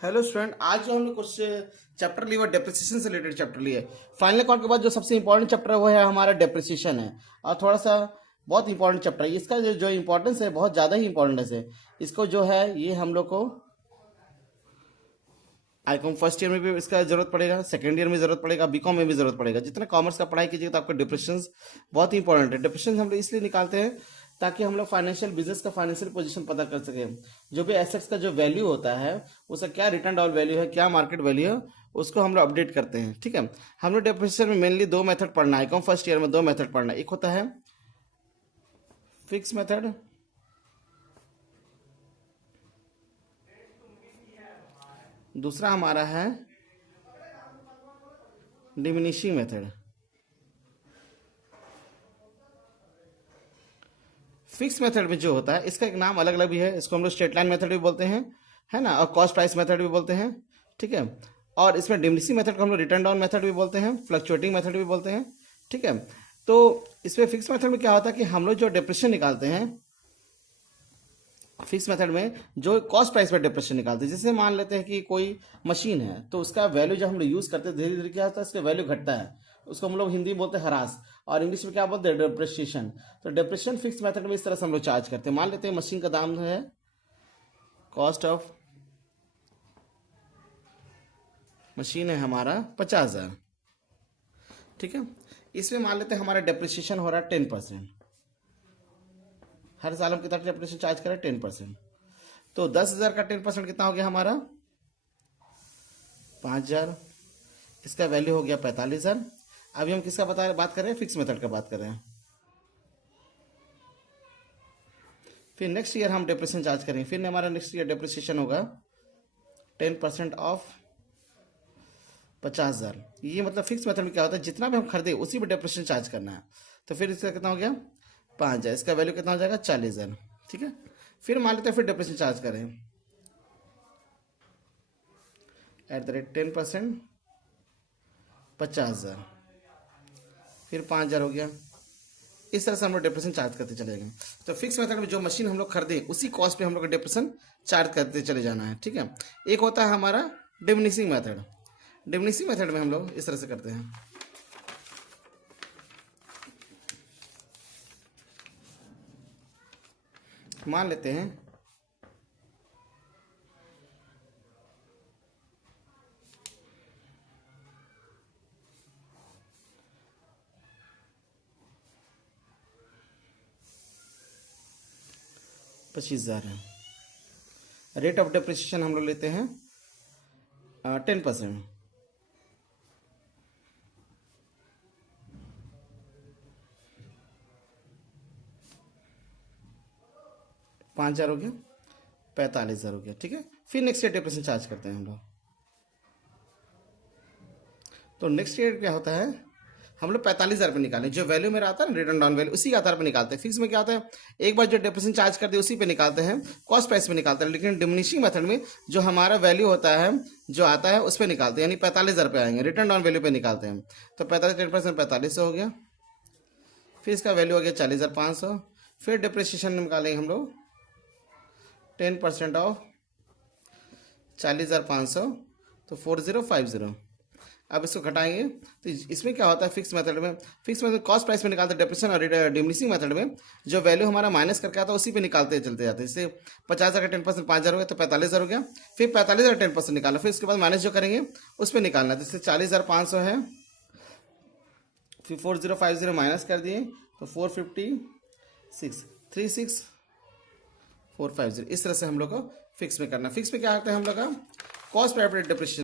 Hello student, आज जो हमने कुछ चैप्टर लिए वो डेप्रिसिएशन से रिलेटेड चैप्टर लिए। फाइनल अकाउंट के बाद जो सबसे इंपॉर्टेंट चैप्टर है वो है हमारा डेप्रिसिएशन है। और थोड़ा सा बहुत इंपॉर्टेंट चैप्टर है। इसका जो इंपॉर्टेंस है बहुत ज़्यादा ही इंपॉर्टेंट है। इसको जो है ये हम लोग को आईकॉम फर्स्ट ईयर में भी इसका जरूरत पड़ेगा, सेकंड ईयर में जरूरत पड़ेगा, बीकॉम में भी जरूरत पड़ेगा। जितना कॉमर्स का पढ़ाई कीजिएगा तो आपका डिप्रेशन बहुत ही इंपॉर्टेंट है। डिप्रेशन हम लोग इसलिए निकालते हैं ताकि हम लोग फाइनेंशियल बिजनेस का फाइनेंशियल पोजीशन पता कर सकें। जो भी एसेट्स का जो वैल्यू होता है उसका क्या रिटर्न डाउन वैल्यू है, क्या मार्केट वैल्यू है, उसको हम लोग अपडेट करते हैं। ठीक है, हम लोग डिप्रेशन में मेनली दो मेथड पढ़ना है। आईकॉम फर्स्ट ईयर में दो मेथड पढ़ना है। एक होता है फिक्स मेथड, दूसरा हमारा है डिमिनिशिंग मेथड। फिक्स मेथड में जो होता है इसका एक नाम अलग अलग भी है। इसको हम लोग स्ट्रेट लाइन मेथड भी बोलते हैं, है ना, और कॉस्ट प्राइस मेथड भी बोलते हैं। ठीक है, और इसमें डिमिनिशिंग मेथड को हम लोग रिटर्न डाउन मेथड भी बोलते हैं, फ्लक्चुएटिंग मेथड भी बोलते हैं। ठीक है, तो इसमें फिक्स मेथड में क्या होता है कि हम लोग जो डिप्रेशन निकालते हैं फिक्स मेथड में, जो कॉस्ट प्राइस पर डिप्रेशन निकालते हैं। जैसे मान लेते हैं कि कोई मशीन है तो उसका वैल्यू जब हम लोग यूज़ करते हैं धीरे धीरे क्या होता है, उसका वैल्यू घटता है। उसको हम लोग हिंदी में बोलते हैं हरास, और इंग्लिश में क्या बोलते हैं, डिप्रेशिएशन। तो डिप्रेशन फिक्स मेथड में इस तरह से हम लोग चार्ज करते हैं। मान लेते हैं मशीन का दाम है, कॉस्ट ऑफ मशीन है हमारा 50,000। ठीक है, इसमें मान लेते हैं हमारा डिप्रेशिएशन हो रहा है 10%। हर साल हम कितना डिप्रेशन चार्ज करें, 10%। तो 10,000 का 10% कितना हो गया हमारा 5,000। इसका वैल्यू हो गया 45,000। अभी हम किसका बात कर रहे हैं, फिक्स मेथड का बात कर रहे हैं। फिर नेक्स्ट ईयर हम डिप्रेशन चार्ज करेंगे। फिर हमारा नेक्स्ट ईयर डिप्रेशिएशन होगा 10% ऑफ 50,000। ये मतलब फिक्स मेथड में क्या होता है, जितना भी हम खरीदे उसी पर डिप्रेशन चार्ज करना है। तो फिर इसका कितना हो गया 5,000। इसका वैल्यू कितना हो जाएगा 40,000। ठीक है, फिर मान लेते हैं फिर डिप्रेशन चार्ज करें एट द रेट 10% 50,000, फिर 5,000 हो गया। इस तरह से हम लोग डिप्रेशन चार्ज करते चले जाएंगे। तो फिक्स मेथड में जो मशीन हम लोग खरीदे उसी कॉस्ट पे हम लोग का डिप्रेशन चार्ज करते चले जाना है। ठीक है, एक होता है हमारा डिमिनिशिंग मेथड। डिमिनिशिंग मेथड में हम लोग इस तरह से करते हैं। मान लेते हैं $25,000 है। रेट ऑफ डिप्रिसिएशन हम लोग लेते हैं 10%। 5,000 हो गया, 45,000 हो गया। ठीक है, फिर नेक्स्ट ईयर डिप्रेशन चार्ज करते हैं हम लोग। तो नेक्स्ट ईयर क्या होता है, हम लोग 45,000 पे निकालें। जो वैल्यू मेरा आता है ना रिटर्न डाउन वैल्यू, उसी के आधार पर निकालते हैं। फिक्स में क्या होता है, एक बार जो डिप्रेशन चार्ज करते हैं उसी पे निकालते हैं, कॉस्ट प्राइस पे निकालते हैं। लेकिन डिमिनिशिंग मेथड में जो हमारा वैल्यू होता है जो आता है उस पर निकालते हैं, यानी 45,000 पे आएंगे, रिटर्न डाउन वैल्यू पे निकालते हैं। तो 45 10% 4500 हो गया। फिर इसका वैल्यू हो गया 40,500। फिर डिप्रेशिएशन निकालेंगे हम लोग 10% ऑफ 40,500, तो 4050। अब इसको घटाएंगे तो इसमें क्या होता है, फिक्स मेथड में कॉस्ट प्राइस में निकालते हैं डिप्रेशन, और डिमिनिशिंग मेथड में जो वैल्यू हमारा माइनस करके आता है उसी पे निकालते चलते जाते हैं। जैसे 50,000 का 10% 5,000 हो गया तो 45,000 हो गया। फिर 45,000 का 10% निकालना, फिर उसके बाद माइनस जो करेंगे उस पर निकालना। जैसे 40,500 है, फिर 4050 माइनस कर दिए तो 456 36450। इस तरह से हम लोग को फिक्स में करना। फिक्स में क्या होता है हम लोग का कॉस्ट प्राइस डिप्रेशन